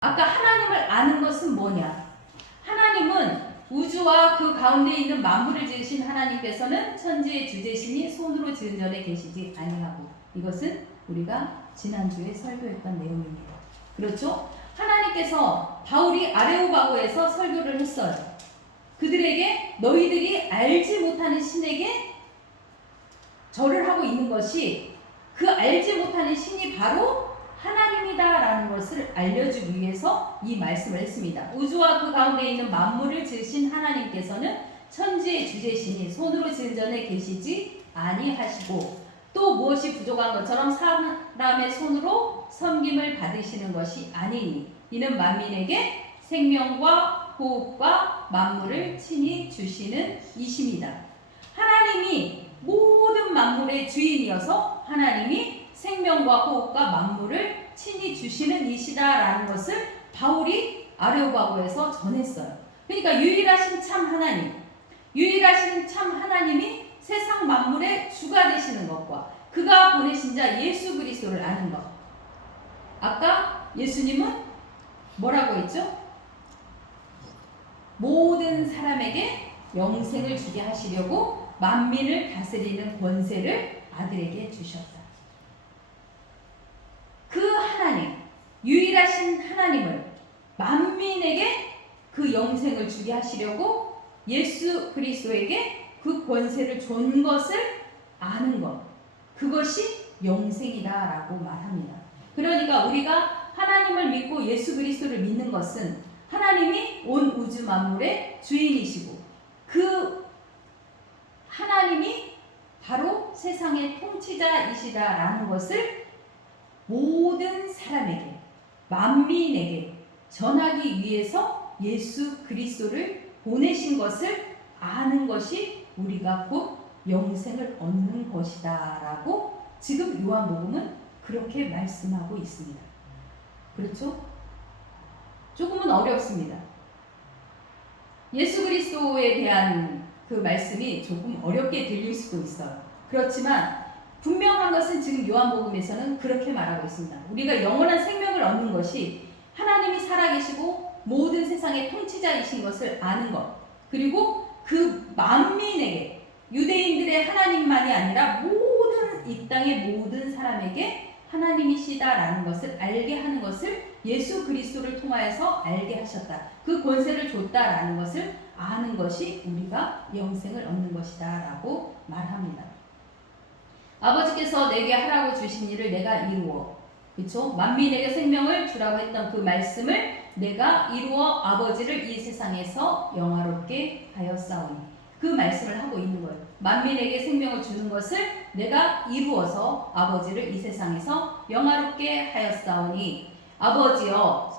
아까 하나님을 아는 것은 뭐냐? 하나님은 우주와 그 가운데 있는 만물을 지으신 하나님께서는 천지의 주제시니 손으로 지은 전에 계시지 아니하고, 이것은 우리가 지난주에 설교했던 내용입니다. 그렇죠? 하나님께서 바울이 아레오바고에서 설교를 했어요. 그들에게 너희들이 알지 못하는 신에게 절을 하고 있는 것이, 그 알지 못하는 신이 바로 하나님이다라는 것을 알려주기 위해서 이 말씀을 했습니다. 우주와 그 가운데 있는 만물을 지으신 하나님께서는 천지의 주제시니 손으로 지은 전에 계시지 아니하시고, 또 무엇이 부족한 것처럼 사람의 손으로 섬김을 받으시는 것이 아니니, 이는 만민에게 생명과 호흡과 만물을 친히 주시는 이십니다. 하나님이 모든 만물의 주인이어서 하나님이 생명과 호흡과 만물을 친히 주시는 이시다라는 것을 바울이 아레오바고에서 전했어요. 그러니까 유일하신 참 하나님, 유일하신 참 하나님이 세상 만물의 주가 되시는 것과 그가 보내신 자 예수 그리스도를 아는 것. 아까 예수님은 뭐라고 했죠? 모든 사람에게 영생을 주게 하시려고 만민을 다스리는 권세를 아들에게 주셨다. 그 하나님, 유일하신 하나님을 만민에게 그 영생을 주게 하시려고 예수 그리스도에게 그 권세를 준 것을 아는 것, 그것이 영생이다라고 말합니다. 그러니까 우리가 하나님을 믿고 예수 그리스도를 믿는 것은 하나님이 온 우주 만물의 주인이시고, 그 하나님이 바로 세상의 통치자이시다라는 것을 모든 사람에게, 만민에게 전하기 위해서 예수 그리스도를 보내신 것을 아는 것이 우리가 곧 영생을 얻는 것이다 라고 지금 요한복음은 그렇게 말씀하고 있습니다. 그렇죠? 조금은 어렵습니다. 예수 그리스도에 대한 그 말씀이 조금 어렵게 들릴 수도 있어요. 그렇지만 분명한 것은 지금 요한복음에서는 그렇게 말하고 있습니다. 우리가 영원한 생명을 얻는 것이 하나님이 살아계시고 모든 세상의 통치자이신 것을 아는 것, 그리고 그 만민에게, 유대인들의 하나님만이 아니라 모든 이 땅의 모든 사람에게 하나님이시다라는 것을 알게 하는 것을 예수 그리스도를 통하여서 알게 하셨다. 그 권세를 줬다라는 것을 아는 것이 우리가 영생을 얻는 것이다 라고 말합니다. 아버지께서 내게 하라고 주신 일을 내가 이루어, 그렇죠? 만민에게 생명을 주라고 했던 그 말씀을 내가 이루어 아버지를 이 세상에서 영화롭게 하였사오니, 그 말씀을 하고 있는 거예요. 만민에게 생명을 주는 것을 내가 이루어서 아버지를 이 세상에서 영화롭게 하였사오니, 아버지여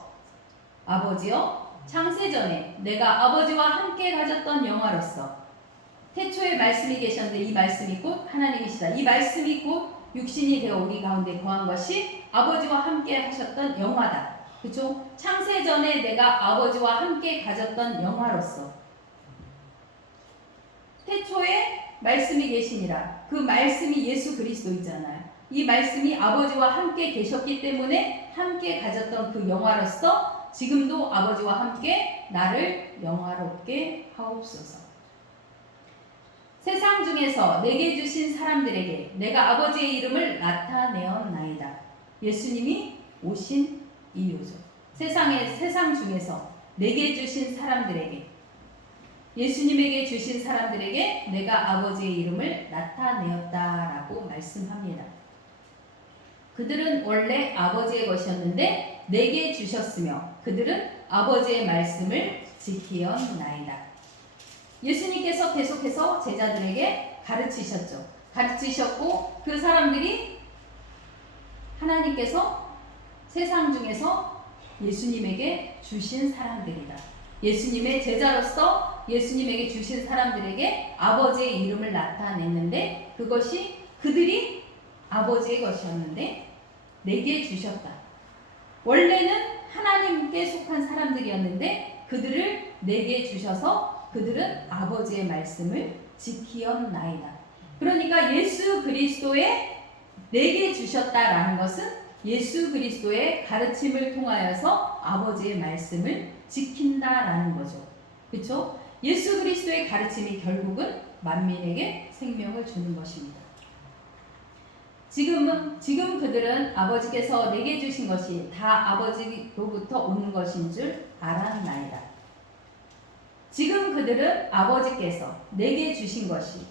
창세전에 내가 아버지와 함께 가졌던 영화로서, 태초에 말씀이 계셨는데 이 말씀이 곧 하나님이시다. 이 말씀이 곧 육신이 되어 우리 가운데 거한 것이 아버지와 함께 하셨던 영화다. 그렇죠? 창세전에 내가 아버지와 함께 가졌던 영화로서, 태초에 말씀이 계시니라. 그 말씀이 예수 그리스도이잖아요. 이 말씀이 아버지와 함께 계셨기 때문에 함께 가졌던 그 영화로서 지금도 아버지와 함께 나를 영화롭게 하옵소서. 세상 중에서 내게 주신 사람들에게 내가 아버지의 이름을 나타내었나이다. 예수님이 오신 이유죠. 세상 중에서 내게 주신 사람들에게, 예수님에게 주신 사람들에게 내가 아버지의 이름을 나타내었다라고 말씀합니다. 그들은 원래 아버지의 것이었는데 내게 주셨으며 그들은 아버지의 말씀을 지키었나이다. 예수님께서 계속해서 제자들에게 가르치셨죠. 가르치셨고 그 사람들이 하나님께서 세상 중에서 예수님에게 주신 사람들이다. 예수님의 제자로서 예수님에게 주신 사람들에게 아버지의 이름을 나타냈는데, 그것이 그들이 아버지의 것이었는데 내게 주셨다. 원래는 하나님께 속한 사람들이었는데 그들을 내게 주셔서 그들은 아버지의 말씀을 지키었나이다. 그러니까 예수 그리스도의 내게 주셨다라는 것은 예수 그리스도의 가르침을 통하여서 아버지의 말씀을 지킨다라는 거죠. 그렇죠? 예수 그리스도의 가르침이 결국은 만민에게 생명을 주는 것입니다. 지금 그들은 아버지께서 내게 주신 것이 다 아버지로부터 오는 것인 줄 알았나이다. 지금 그들은 아버지께서 내게 주신 것이,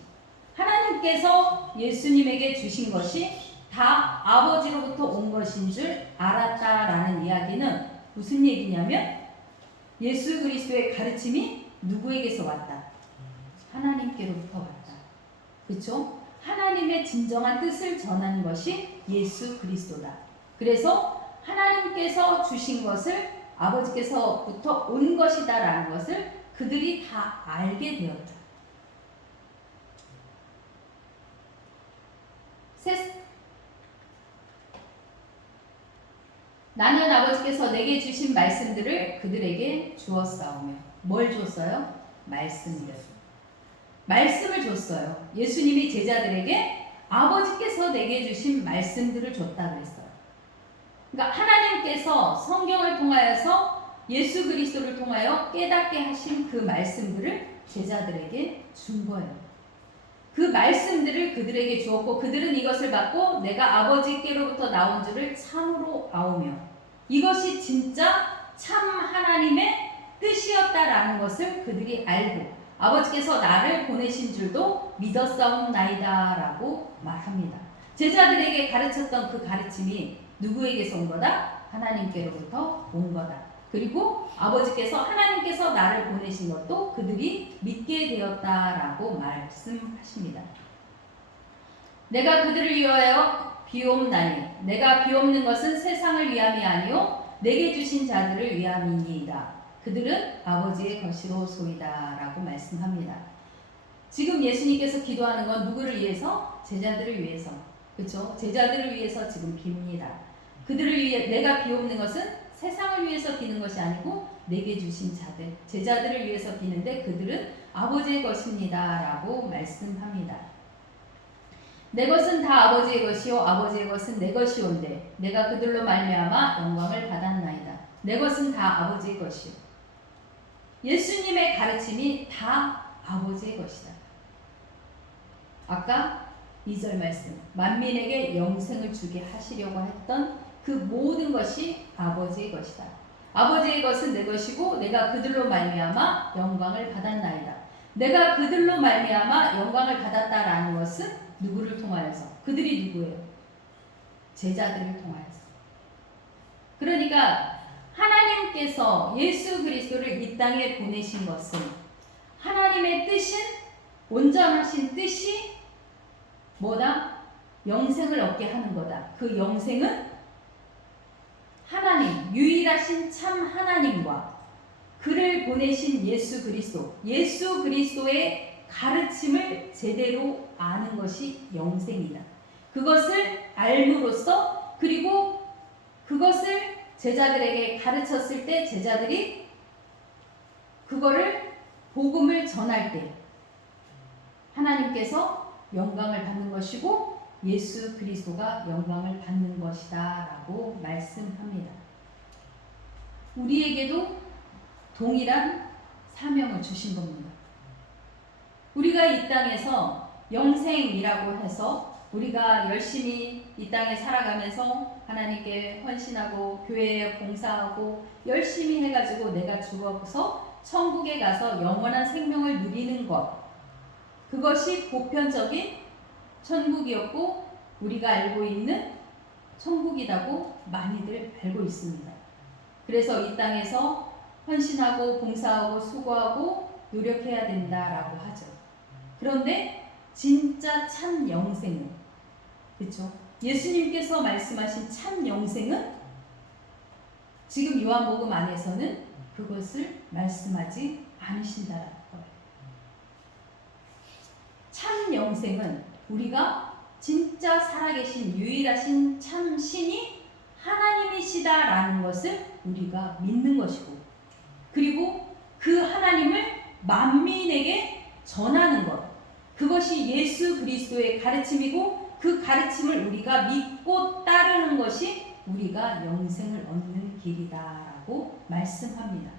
하나님께서 예수님에게 주신 것이 다 아버지로부터 온 것인 줄 알았다라는 이야기는 무슨 얘기냐면, 예수 그리스도의 가르침이 누구에게서 왔다? 하나님께로부터 왔다. 그렇죠? 하나님의 진정한 뜻을 전하는 것이 예수 그리스도다. 그래서 하나님께서 주신 것을 아버지께서부터 온 것이다라는 것을 그들이 다 알게 되었다. 나는 아버지께서 내게 주신 말씀들을 그들에게 주었사오며. 뭘 줬어요? 말씀이요. 말씀을 줬어요. 예수님이 제자들에게 아버지께서 내게 주신 말씀들을 줬다 그랬어요. 그러니까 하나님께서 성경을 통하여서 예수 그리스도를 통하여 깨닫게 하신 그 말씀들을 제자들에게 준 거예요. 그 말씀들을 그들에게 주었고 그들은 이것을 받고 내가 아버지께로부터 나온 줄을 참으로 아오며 이것이 진짜 참 하나님의 뜻이었다라는 것을 그들이 알고 아버지께서 나를 보내신 줄도 믿었사옵나이다 라고 말합니다. 제자들에게 가르쳤던 그 가르침이 누구에게서 온 거다? 하나님께로부터 온 거다. 그리고 아버지께서 하나님께서 나를 보내신 것도 그들이 믿게 되었다라고 말씀하십니다. 내가 그들을 위하여 비옵나니 내가 비옵는 것은 세상을 위함이 아니요 내게 주신 자들을 위함이니이다. 그들은 아버지의 것이로소이다 라고 말씀합니다. 지금 예수님께서 기도하는 건 누구를 위해서? 제자들을 위해서. 그렇죠? 제자들을 위해서 지금 빕니다. 그들을 위해 내가 비옵는 것은 세상을 위해서 비는 것이 아니고 내게 주신 자들, 제자들을 위해서 비는데 그들은 아버지의 것입니다 라고 말씀합니다. 내 것은 다 아버지의 것이요 아버지의 것은 내 것이온데 내가 그들로 말미암아 영광을 받았나이다. 내 것은 다 아버지의 것이요. 예수님의 가르침이 다 아버지의 것이다. 아까 2절 말씀, 만민에게 영생을 주게 하시려고 했던 그 모든 것이 아버지의 것이다. 아버지의 것은 내 것이고 내가 그들로 말미암아 영광을 받았나이다. 내가 그들로 말미암아 영광을 받았다라는 것은 누구를 통하여서? 그들이 누구예요? 제자들을 통하여서. 그러니까 하나님께서 예수 그리스도를 이 땅에 보내신 것은 하나님의 뜻은 온전하신 뜻이 뭐다? 영생을 얻게 하는 거다. 그 영생은 하나님, 유일하신 참 하나님과 그를 보내신 예수 그리스도의 가르침을 제대로 아는 것이 영생이다. 그것을 알므로써 그리고 그것을 제자들에게 가르쳤을 때 제자들이 그거를 복음을 전할 때 하나님께서 영광을 받는 것이고 예수 그리스도가 영광을 받는 것이다 라고 말씀합니다. 우리에게도 동일한 사명을 주신 겁니다. 우리가 이 땅에서 영생이라고 해서 우리가 열심히 이 땅에 살아가면서 하나님께 헌신하고 교회에 봉사하고 열심히 해가지고 내가 죽어서 천국에 가서 영원한 생명을 누리는 것, 그것이 보편적인 천국이었고 우리가 알고 있는 천국이라고 많이들 알고 있습니다. 그래서 이 땅에서 헌신하고 봉사하고 수고하고 노력해야 된다라고 하죠. 그런데 진짜 참 영생은, 그렇죠? 예수님께서 말씀하신 참 영생은 지금 요한복음 안에서는 그것을 말씀하지 않으신다라는 거예요. 참 영생은 우리가 진짜 살아계신 유일하신 참 신이 하나님이시다라는 것을 우리가 믿는 것이고, 그리고 그 하나님을 만민에게 전하는 것, 그것이 예수 그리스도의 가르침이고 그 가르침을 우리가 믿고 따르는 것이 우리가 영생을 얻는 길이다라고 라고 말씀합니다.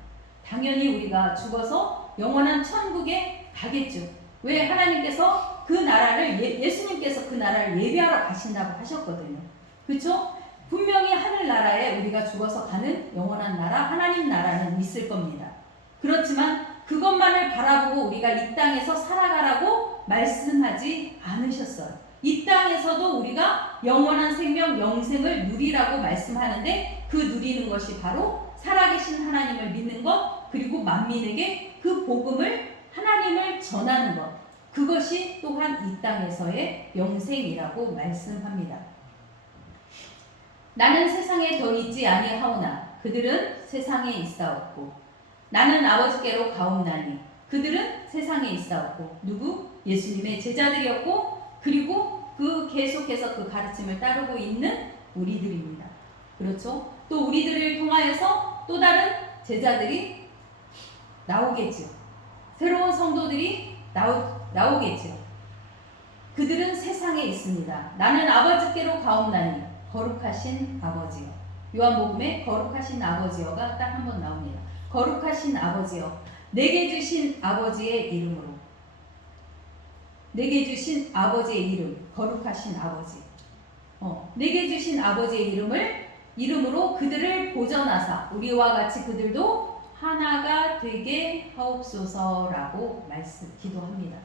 당연히 우리가 죽어서 영원한 천국에 가겠죠. 왜? 하나님께서 그 나라를 예수님께서 그 나라를 예비하러 가신다고 하셨거든요. 그렇죠? 분명히 하늘나라에 우리가 죽어서 가는 영원한 나라, 하나님 나라는 있을 겁니다. 그렇지만 그것만을 바라보고 우리가 이 땅에서 살아가라고 말씀하지 않으셨어요. 이 땅에서도 우리가 영원한 생명, 영생을 누리라고 말씀하는데 그 누리는 것이 바로 살아계신 하나님을 믿는 것, 그리고 만민에게 그 복음을, 하나님을 전하는 것, 그것이 또한 이 땅에서의 영생이라고 말씀합니다. 나는 세상에 더 있지 아니하오나 그들은 세상에 있사옵고 나는 아버지께로 가옵나니 그들은 세상에 있사옵고. 누구? 예수님의 제자들이었고, 그리고 그 계속해서 그 가르침을 따르고 있는 우리들입니다. 그렇죠? 또 우리들을 통하여서 또 다른 제자들이 나오겠죠. 새로운 성도들이 나오겠죠. 그들은 세상에 있습니다. 나는 아버지께로 가옵나니 거룩하신 아버지여. 요한복음에 거룩하신 아버지여가 딱 한 번 나옵니다. 거룩하신 아버지여, 내게 주신 아버지의 이름으로, 내게 주신 아버지의 이름, 거룩하신 아버지, 내게 주신 아버지의 이름으로 그들을 보전하사 우리와 같이 그들도 하나가 되게 하옵소서라고 기도합니다.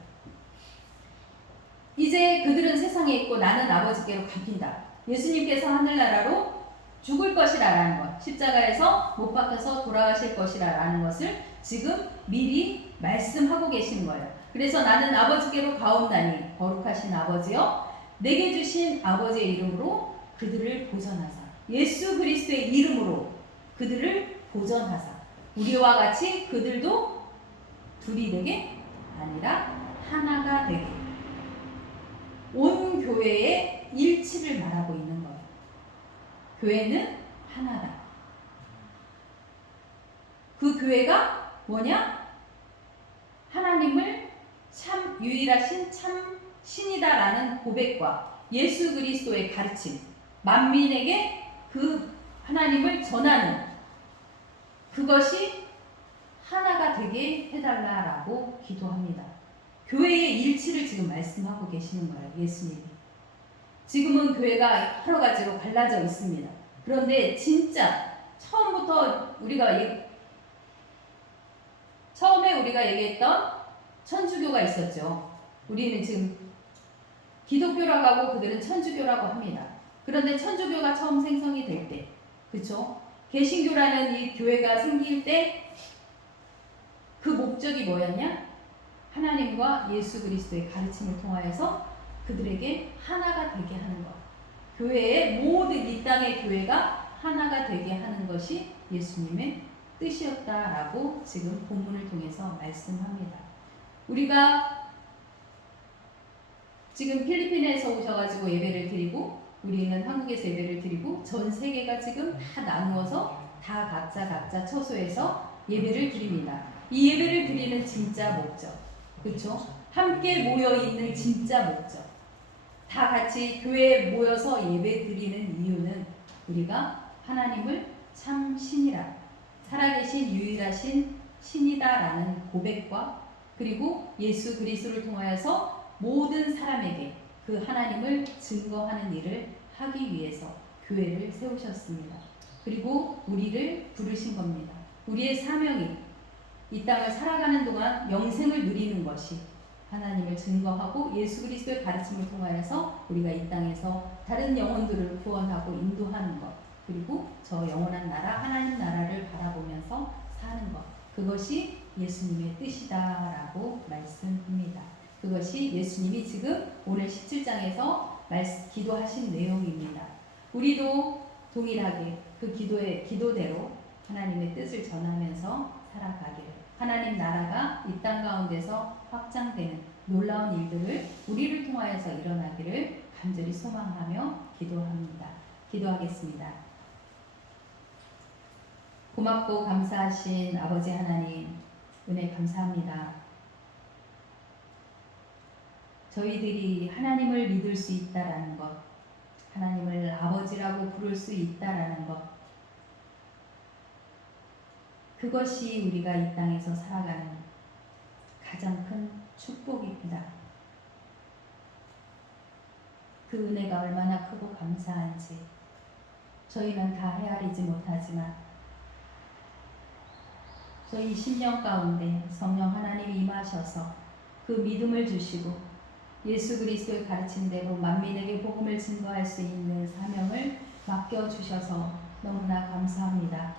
이제 그들은 세상에 있고 나는 아버지께로 갑니다. 예수님께서 하늘나라로 죽을 것이라는 것, 십자가에서 못 박혀서 돌아가실 것이라는 것을 지금 미리 말씀하고 계신 거예요. 그래서 나는 아버지께로 가옵나니 거룩하신 아버지여, 내게 주신 아버지의 이름으로 그들을 보전하사, 예수 그리스도의 이름으로 그들을 보전하사 우리와 같이 그들도 둘이 되게 아니라 하나가 되게. 온 교회의 일치를 말하고 있는 거예요. 교회는 하나다. 그 교회가 뭐냐? 하나님을 참 유일하신 참 신이다라는 고백과 예수 그리스도의 가르침, 만민에게 그 하나님을 전하는 그것이 하나가 되게 해달라라고 기도합니다. 교회의 일치를 지금 말씀하고 계시는 거예요. 예수님이. 지금은 교회가 여러 가지로 갈라져 있습니다. 그런데 진짜 처음에 우리가 얘기했던 천주교가 있었죠. 우리는 지금 기독교라고 하고 그들은 천주교라고 합니다. 그런데 천주교가 처음 생성이 될 때, 그렇죠? 개신교라는 이 교회가 생길 때 그 목적이 뭐였냐? 하나님과 예수 그리스도의 가르침을 통하여서 그들에게 하나가 되게 하는 것. 교회의 모든 이 땅의 교회가 하나가 되게 하는 것이 예수님의 뜻이었다라고 지금 본문을 통해서 말씀합니다. 우리가 지금 필리핀에서 오셔가지고 예배를 드리고, 우리는 한국에서 예배를 드리고, 전 세계가 지금 다 나누어서 다 각자 처소에서 예배를 드립니다. 이 예배를 드리는 진짜 목적, 그렇죠? 함께 모여 있는 진짜 목적, 다 같이 교회에 모여서 예배 드리는 이유는 우리가 하나님을 참 신이라, 살아계신 유일하신 신이다라는 고백과, 그리고 예수 그리스도를 통하여서 모든 사람에게 그 하나님을 증거하는 일을 하기 위해서 교회를 세우셨습니다. 그리고 우리를 부르신 겁니다. 우리의 사명이 이 땅을 살아가는 동안 영생을 누리는 것이 하나님을 증거하고 예수 그리스도의 가르침을 통하여서 우리가 이 땅에서 다른 영혼들을 구원하고 인도하는 것, 그리고 저 영원한 나라, 하나님 나라를 바라보면서 사는 것, 그것이 예수님의 뜻이다라고 말씀합니다. 그것이 예수님이 지금 오늘 17장에서 기도하신 내용입니다. 우리도 동일하게 그 기도대로 하나님의 뜻을 전하면서 살아가기를, 하나님 나라가 이 땅 가운데서 확장되는 놀라운 일들을 우리를 통하여서 일어나기를 간절히 소망하며 기도합니다. 기도하겠습니다. 고맙고 감사하신 아버지 하나님, 은혜 감사합니다. 저희들이 하나님을 믿을 수 있다라는 것, 하나님을 아버지라고 부를 수 있다라는 것, 그것이 우리가 이 땅에서 살아가는 가장 큰 축복입니다. 그 은혜가 얼마나 크고 감사한지 저희는 다 헤아리지 못하지만 저희 심령 가운데 성령 하나님이 임하셔서 그 믿음을 주시고 예수 그리스도의 가르침대로 만민에게 복음을 증거할 수 있는 사명을 맡겨주셔서 너무나 감사합니다.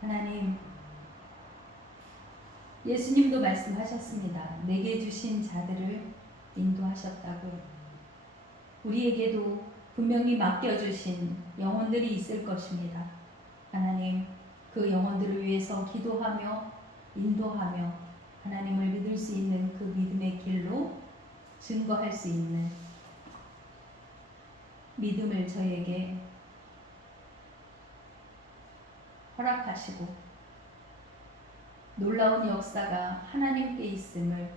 하나님, 예수님도 말씀하셨습니다. 내게 주신 자들을 인도하셨다고요. 우리에게도 분명히 맡겨주신 영혼들이 있을 것입니다. 하나님, 그 영혼들을 위해서 기도하며 인도하며 하나님을 믿을 수 있는 그 믿음의 길로 증거할 수 있는 믿음을 저희에게 허락하시고 놀라운 역사가 하나님께 있음을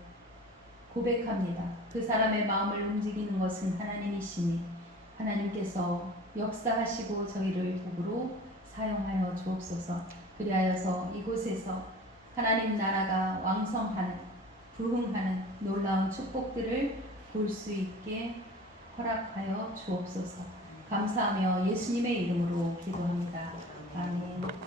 고백합니다. 그 사람의 마음을 움직이는 것은 하나님이시니 하나님께서 역사하시고 저희를 도구로 사용하여 주옵소서. 그리하여서 이곳에서 하나님 나라가 왕성하는 부흥하는 놀라운 축복들을 볼 수 있게 허락하여 주옵소서. 감사하며 예수님의 이름으로 기도합니다. 아멘.